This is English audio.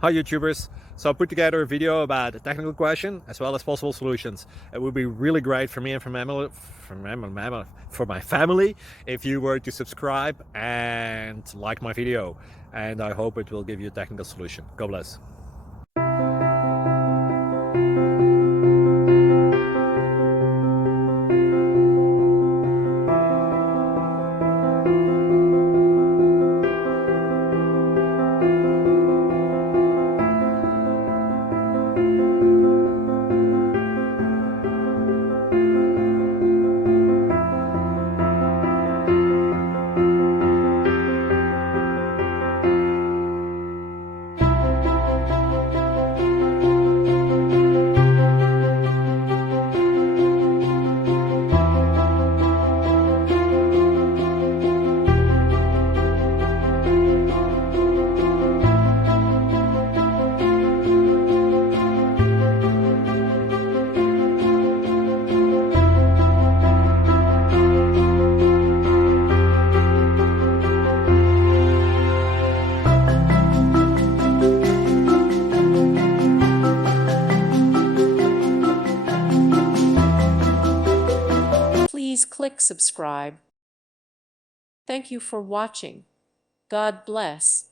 Hi YouTubers. So I put together a video about a technical question as well as possible solutions. It would be really great for me and for my family if you were to subscribe and like my video. And I hope it will give you a technical solution. God bless. Please click subscribe. Thank you for watching. God bless.